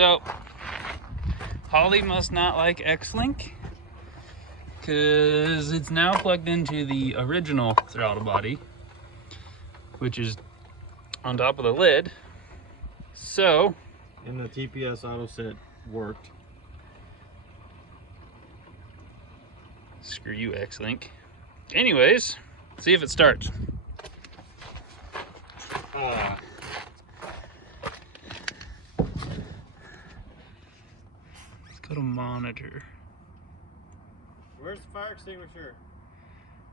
So, Holley must not like X-Link, because it's now plugged into the original throttle body, which is on top of the lid. So, and the TPS auto set worked. Screw you, X-Link. Anyways, see if it starts. Let's go to monitor. Where's the fire extinguisher?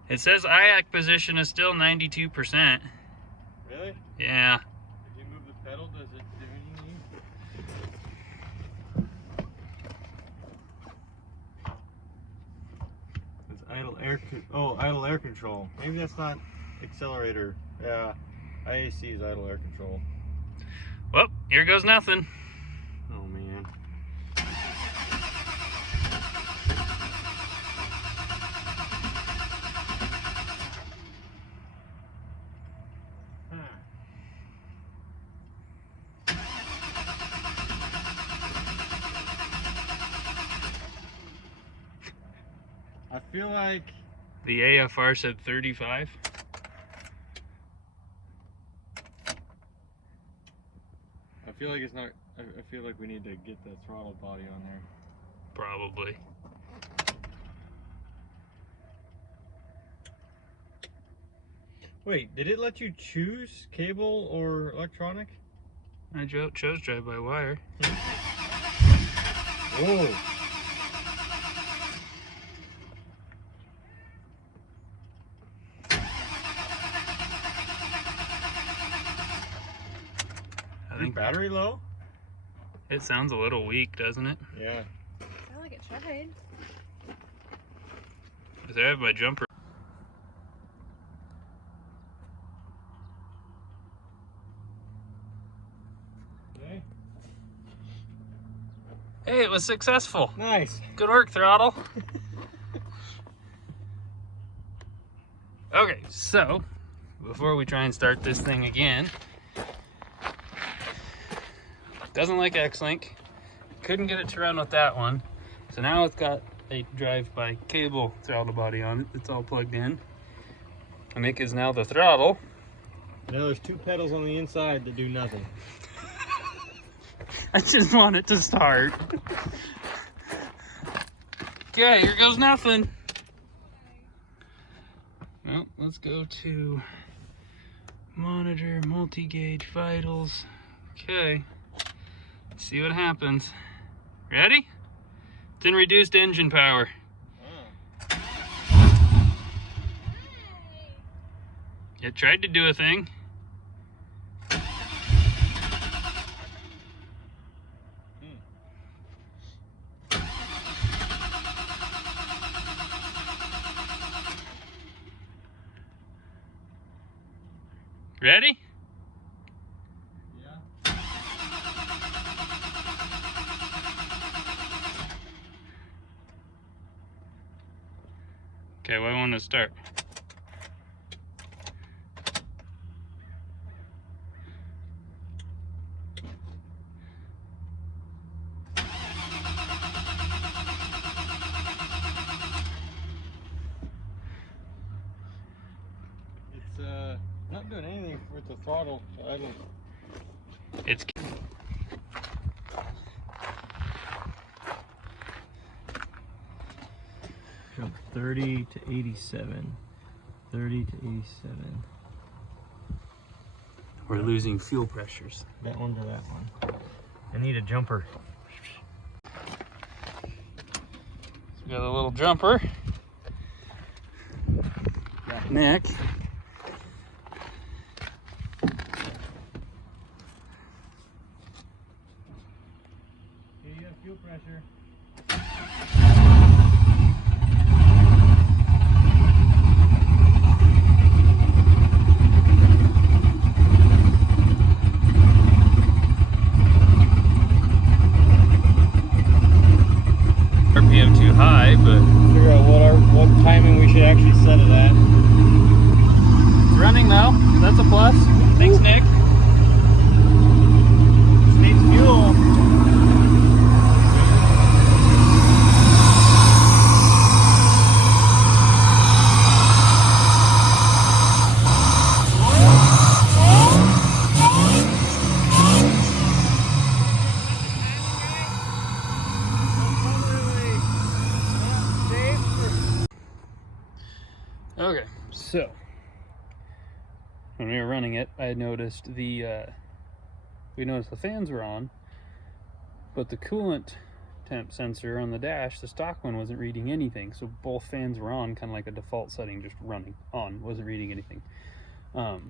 It says IAC position is still 92%. Really? Yeah. If you move the pedal, does it do anything? It's idle air control. Maybe that's not accelerator. Yeah, IAC is idle air control. Well, here goes nothing. Oh man. I feel like The AFR said 35. I feel like it's not. I feel like we need to get the throttle body on there. Probably. Wait, did it let you choose cable or electronic? I chose drive-by-wire. Whoa. I think battery low? it sounds a little weak, doesn't it? Yeah. Sound like it tried. Because I have my jumper. Okay. Hey, it was successful. Nice. Good work, Throttle. Okay, so before we try and start this thing again, doesn't like X-Link. Couldn't get it to run with that one. So now it's got a drive-by cable throttle body on it. It's all plugged in. And Nick is now the throttle. Now there's two pedals on the inside that do nothing. I just want it to start. Okay, here goes nothing. Well, let's go to monitor, multi-gauge vitals. Okay, let's see what happens. Ready? It's in reduced engine power. It tried to do a thing. Ready? Yeah. Okay, well, I want to start. It's not doing anything with the throttle. So I don't. It's 30 to 87. 30 to 87. we're losing fuel pressures. That one to that one. I need a jumper. So we got a little jumper. Nick. Here you have fuel pressure. RPM too high, but Figure out what timing we should actually set it at. it's running though. That's a plus. Thanks, Nick. This needs fuel. So when we were running it, I noticed we noticed the fans were on, but the coolant temp sensor on the dash, the stock one, wasn't reading anything. So both fans were on, kind of like a default setting, just running on, wasn't reading anything. You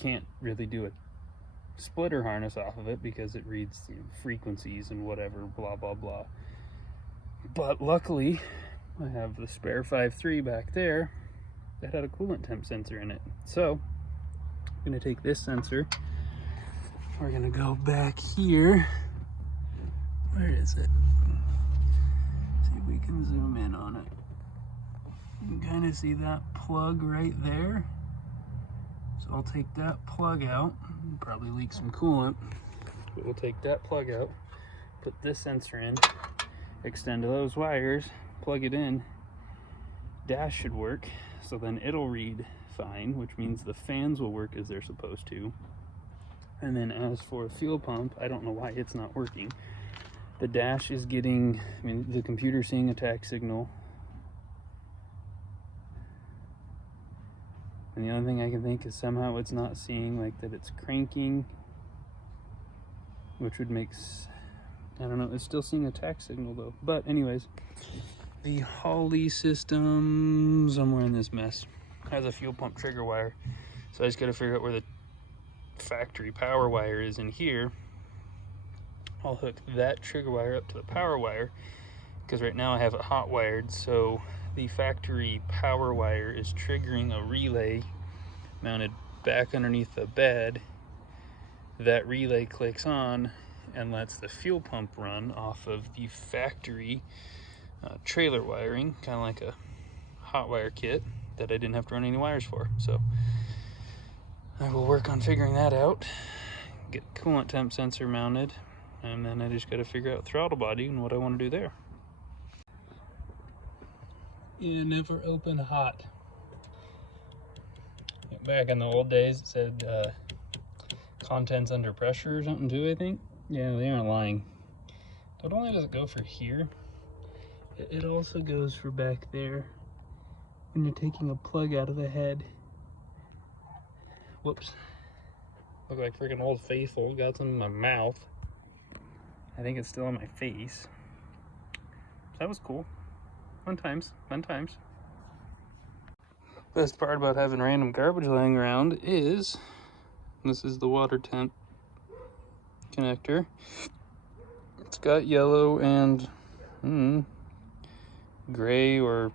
can't really do a splitter harness off of it because it reads, you know, frequencies and whatever, blah blah blah. But luckily I have the spare 5.3 back there that had a coolant temp sensor in it. So I'm gonna take this sensor, we're gonna go back here. Where is it? See if we can zoom in on it. You can kind of see that plug right there. So I'll take that plug out, probably leak some coolant, but we'll take that plug out, put this sensor in, extend those wires, plug it in, dash should work, so then it'll read fine, which means the fans will work as they're supposed to. And then as for fuel pump, I don't know why it's not working. The dash is getting, I mean, the computer's seeing a tach signal. And the only thing I can think is somehow it's not seeing, like, that it's cranking, which would make, I don't know, it's still seeing a tach signal though. But anyways, the Holley system, somewhere in this mess, has a fuel pump trigger wire. So I just gotta figure out where the factory power wire is in here. I'll hook that trigger wire up to the power wire, because right now I have it hot wired, so the factory power wire is triggering a relay mounted back underneath the bed. That relay clicks on and lets the fuel pump run off of the factory trailer wiring, kind of like a hot wire kit that I didn't have to run any wires for. So I will work on figuring that out, get the coolant temp sensor mounted, and then I just got to figure out throttle body and what I want to do there. You never open hot. Back in the old days, it said contents under pressure or something too, I think. Yeah, they aren't lying. Not only does it go for here, it also goes for back there when you're taking a plug out of the head. Whoops. Look like freaking Old Faithful. Got some in my mouth. I think it's still on my face. That was cool. Fun times, fun times. Best part about having random garbage laying around is, this is the water temp connector. It's got yellow and gray or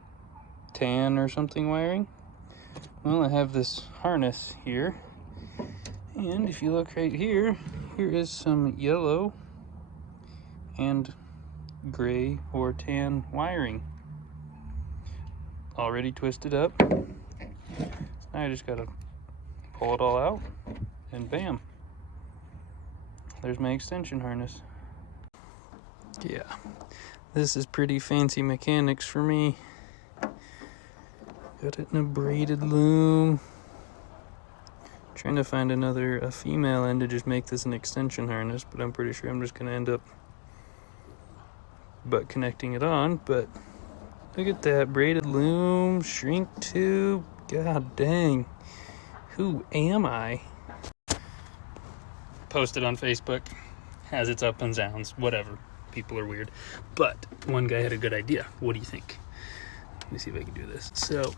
tan or something wiring. Well, I have this harness here, and if you look right here, here is some yellow and gray or tan wiring already twisted up. So now I just gotta pull it all out and bam, there's my extension harness. Yeah, this is pretty fancy mechanics for me. Got it in a braided loom. Trying to find a female end to just make this an extension harness, but I'm pretty sure I'm just gonna end up butt connecting it on. But look at that braided loom, shrink tube. God dang, who am I? Posted on Facebook, has its ups and downs, whatever. People are weird, but one guy had a good idea. What do you think? Let me see if I can do this. So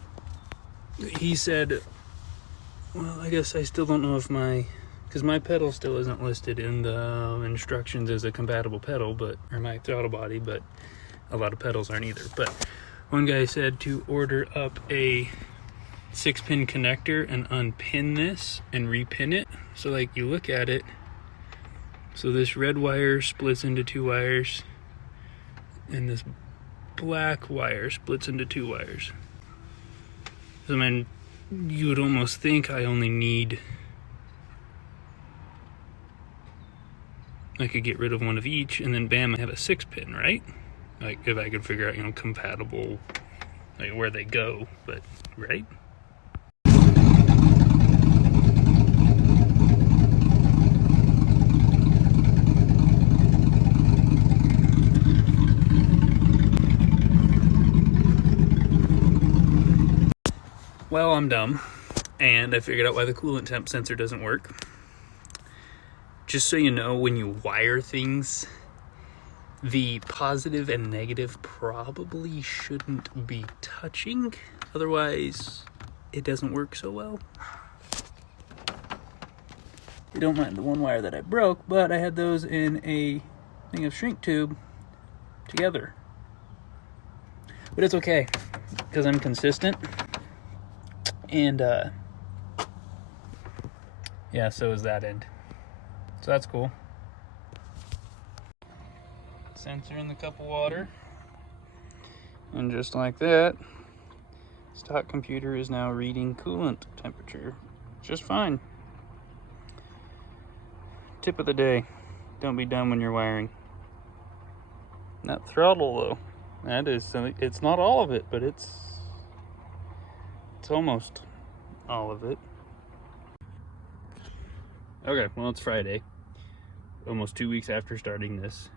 he said, well, I guess I still don't know if because my pedal still isn't listed in the instructions as a compatible pedal, or my throttle body, but a lot of pedals aren't either. But one guy said to order up a 6-pin connector and unpin this and repin it. So like you look at it, so this red wire splits into 2 wires, and this black wire splits into 2 wires. So I mean, you would almost think I only need, I could get rid of one of each, and then bam, I have a 6-pin, right? Like if I could figure out, compatible, like where they go, but right? Well, I'm dumb, and I figured out why the coolant temp sensor doesn't work. Just so you know, when you wire things, the positive and negative probably shouldn't be touching, otherwise it doesn't work so well. You don't mind the one wire that I broke, but I had those in a thing of shrink tube together. But it's okay, because I'm consistent. And yeah, so is that end. So that's cool. Sensor in the cup of water. And just like that, stock computer is now reading coolant temperature just fine. Tip of the day, don't be dumb when you're wiring. That throttle though, that is, it's not all of it, but it's almost all of it. Okay, well, it's Friday, almost 2 weeks after starting this,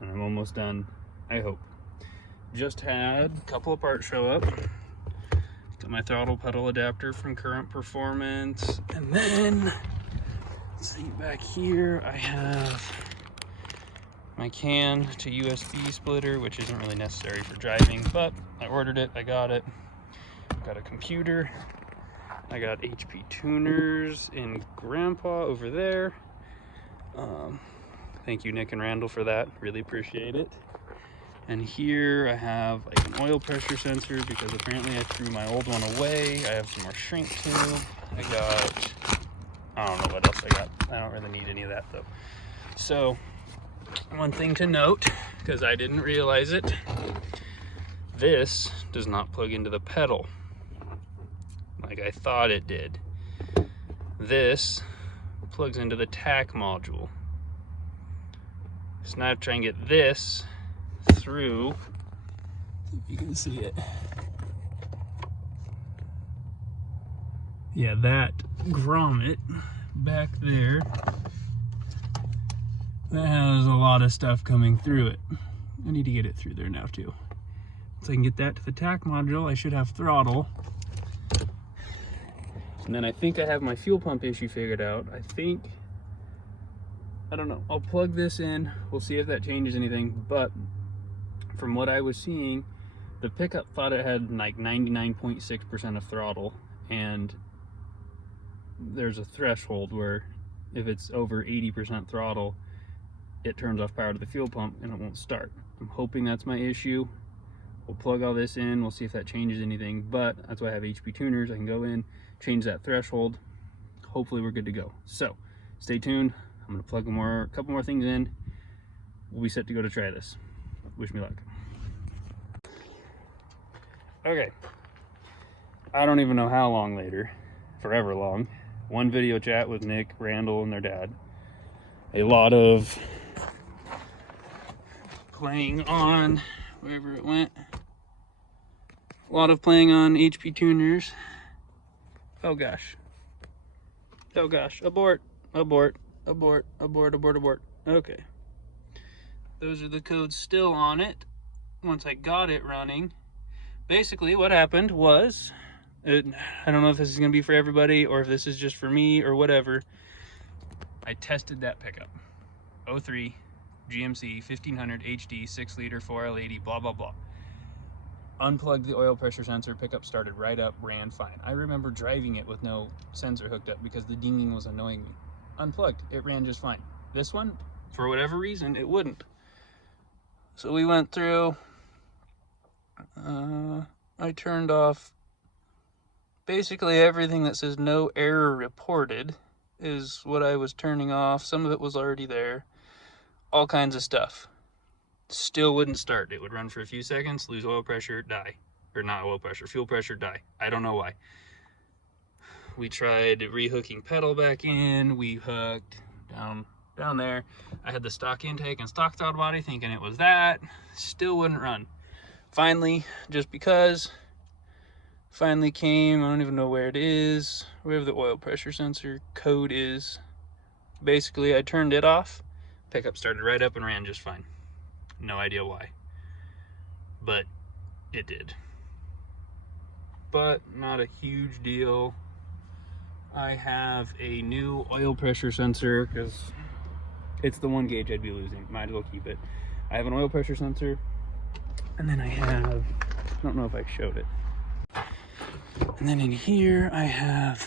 and I'm almost done, I hope. Just had a couple of parts show up. Got my throttle pedal adapter from Current Performance, and then let's see, back here I have my CAN to USB splitter, which isn't really necessary for driving, but I ordered it, I got it. Got a computer. I got HP tuners in Grandpa over there. Thank you, Nick and Randall, for that. Really appreciate it. And here I have like an oil pressure sensor because apparently I threw my old one away. I have some more shrink tube. I don't know what else I got. I don't really need any of that though. So, one thing to note, because I didn't realize it, this does not plug into the pedal like I thought it did. This plugs into the TAC module. So now I have to try and get this through, if you can see it. Yeah, that grommet back there, that has a lot of stuff coming through it. I need to get it through there now too. So I can get that to the TAC module, I should have throttle. And then I think I have my fuel pump issue figured out. I don't know. I'll plug this in. We'll see if that changes anything. But from what I was seeing, the pickup thought it had like 99.6% of throttle. And there's a threshold where if it's over 80% throttle, it turns off power to the fuel pump and it won't start. I'm hoping that's my issue. We'll plug all this in. We'll see if that changes anything. But that's why I have HP tuners. I can go in, change that threshold. Hopefully we're good to go. So stay tuned. I'm gonna plug a couple more things in. We'll be set to go to try this. Wish me luck. Okay. I don't even know how long later. Forever long. One video chat with Nick, Randall, and their dad. A lot of playing on wherever it went. A lot of playing on HP tuners. Oh gosh. Oh gosh. Abort. Abort. Abort. Abort. Abort. Abort. Okay. Those are the codes still on it. Once I got it running. Basically what happened was, I don't know if this is going to be for everybody or if this is just for me or whatever. I tested that pickup. 03 GMC 1500 HD 6 liter 4L80 blah blah blah. Unplugged the oil pressure sensor, pickup started right up, ran fine. I remember driving it with no sensor hooked up because the dinging was annoying me. Unplugged, it ran just fine. This one, for whatever reason, it wouldn't. So we went through, I turned off basically everything that says no error reported is what I was turning off. Some of it was already there. All kinds of stuff. Still wouldn't start. It would run for a few seconds, lose oil pressure, die. Or not oil pressure, fuel pressure, die. I don't know why. We tried rehooking pedal back in. We hooked down there. I had the stock intake and stock throttle body thinking it was that. Still wouldn't run. Finally, just because, finally came. I don't even know where it is. Wherever the oil pressure sensor code is. Basically, I turned it off. Pickup started right up and ran just fine. No idea why, but it did. but not a huge deal. I have a new oil pressure sensor because it's the one gauge I'd be losing. Might as well keep it. I have an oil pressure sensor, and then I have, I don't know if I showed it. And then in here I have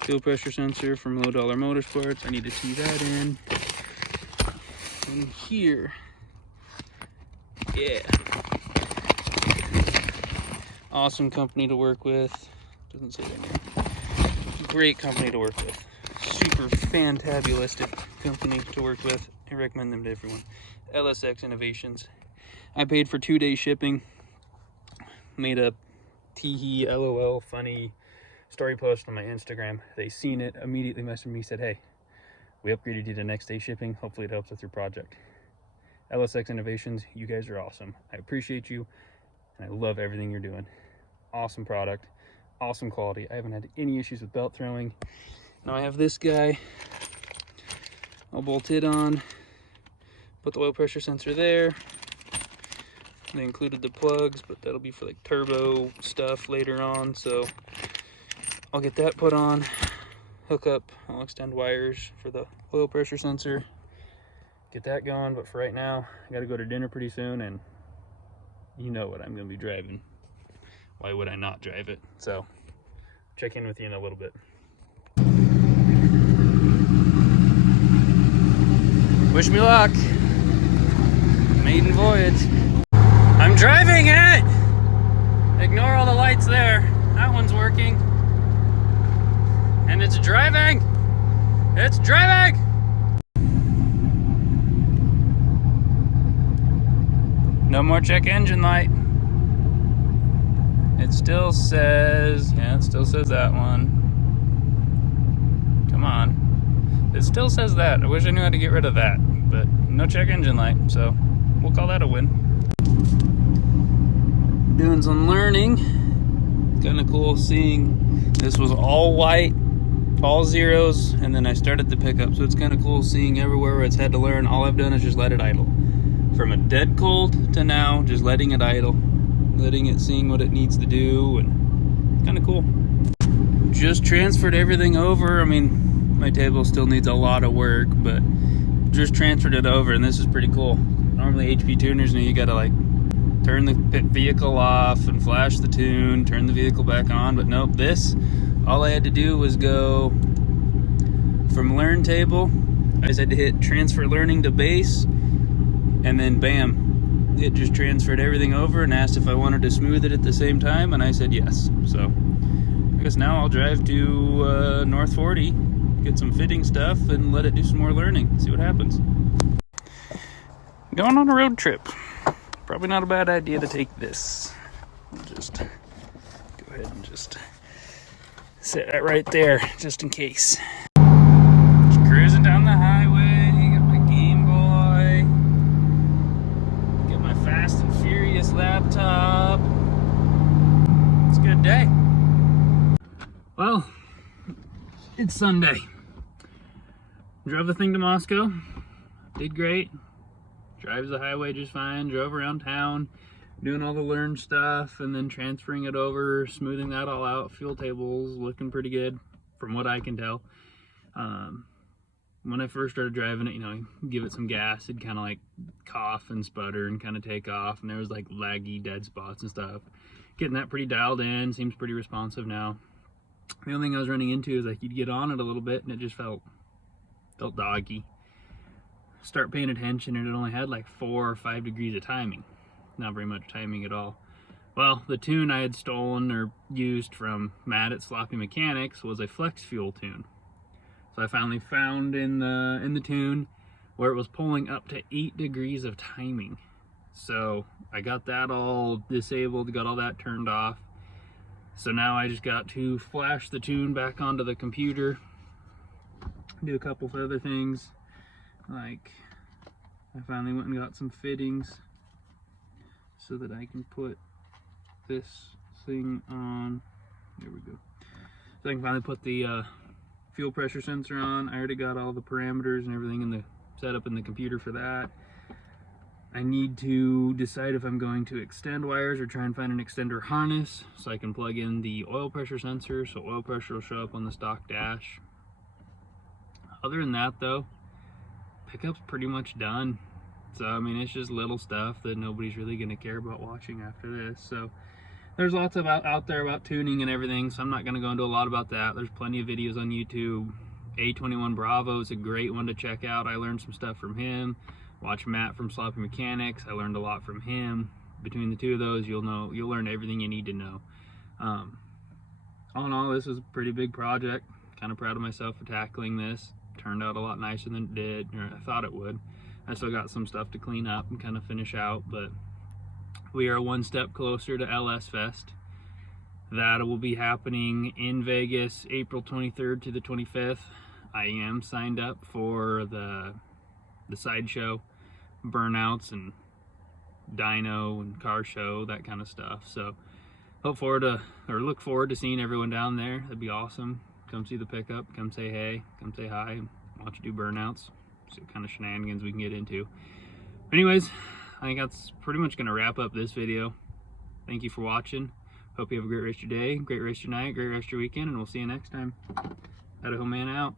fuel pressure sensor from Low Dollar Motorsports. I need to tee that in. And here, yeah, awesome company to work with. Doesn't say their name. Great company to work with. Super fantabulistic company to work with. I recommend them to everyone. LSX Innovations. I paid for 2-day shipping. Made a teehee LOL funny story post on my Instagram. They seen it, immediately messaged me, said, hey, we upgraded you to next day shipping. Hopefully it helps with your project. LSX Innovations, you guys are awesome. I appreciate you, and I love everything you're doing. Awesome product, awesome quality. I haven't had any issues with belt throwing. Now I have this guy. I'll bolt it on, put the oil pressure sensor there. They included the plugs, but that'll be for like turbo stuff later on, so I'll get that put on, hook up, I'll extend wires for the oil pressure sensor, get that going. But for right now, I gotta go to dinner pretty soon, and you know what I'm gonna be driving. Why would I not drive it? So check in with you in a little bit. Wish me luck. Maiden voyage. I'm driving it! Ignore all the lights there. That one's working. And it's driving! It's driving! No more check engine light. It still says, yeah, it still says that one. Come on. It still says that. I wish I knew how to get rid of that. But no check engine light, so we'll call that a win. Doing some learning. Kind of cool seeing this was all white, all zeros, and then I started the pickup, so it's kind of cool seeing everywhere where it's had to learn. All I've done is just let it idle. From a dead cold to now, just letting it idle, letting it seeing what it needs to do, and kind of cool. Just transferred everything over. I mean, my table still needs a lot of work, but just transferred it over, and this is pretty cool. Normally HP tuners, you gotta like turn the vehicle off and flash the tune, turn the vehicle back on, but nope, this, all I had to do was go from learn table. I just had to hit transfer learning to base, and then bam, it just transferred everything over and asked if I wanted to smooth it at the same time, and I said yes. So I guess now I'll drive to North 40, get some fitting stuff, and let it do some more learning, see what happens. Going on a road trip. Probably not a bad idea to take this. I'll just go ahead and just set that right there, just in case. Just cruising down the highway, got my Game Boy, got my Fast and Furious laptop. It's a good day. Well, it's Sunday. Drove the thing to Moscow, did great. Drives the highway just fine, drove around town, doing all the learn stuff, and then transferring it over, smoothing that all out. Fuel table's looking pretty good, from what I can tell. When I first started driving it, you know, give it some gas, it'd kind of like cough and sputter and kind of take off, and there was like laggy dead spots and stuff. Getting that pretty dialed in, seems pretty responsive now. The only thing I was running into is like you'd get on it a little bit and it just felt doggy. Start paying attention and it only had like 4 or 5 degrees of timing. Not very much timing at all. Well, the tune I had stolen or used from Matt at Sloppy Mechanics was a flex fuel tune. So I finally found in the tune where it was pulling up to 8 degrees of timing. So I got that all disabled, got all that turned off. So now I just got to flash the tune back onto the computer, do a couple of other things. Like, I finally went and got some fittings so that I can put this thing on. There we go. So I can finally put the fuel pressure sensor on. I already got all the parameters and everything in the setup in the computer for that. I need to decide if I'm going to extend wires or try and find an extender harness so I can plug in the oil pressure sensor, so oil pressure will show up on the stock dash. Other than that though, pickup's pretty much done. So I mean, it's just little stuff that nobody's really going to care about watching after this. So there's lots of out there about tuning and everything, so I'm not going to go into a lot about that. There's plenty of videos on YouTube. A21 Bravo is a great one to check out. I learned some stuff from him. Watch Matt from Sloppy Mechanics. I learned a lot from him. Between the two of those, you'll learn everything you need to know. All in all, this was a pretty big project. Kind of proud of myself for tackling this. Turned out a lot nicer than it did, or I thought it would. I still got some stuff to clean up and kind of finish out, but we are one step closer to LS Fest. That will be happening in Vegas, April 23rd to the 25th. I am signed up for the sideshow, burnouts and dyno and car show, that kind of stuff. So look forward to seeing everyone down there. That'd be awesome. Come see the pickup, come say hey, come say hi, and watch you do burnouts. See what kind of shenanigans we can get into. Anyways, I think that's pretty much gonna wrap up this video. Thank you for watching. Hope you have a great rest of your day, great rest of your night, great rest of your weekend, and we'll see you next time. Idaho Man out.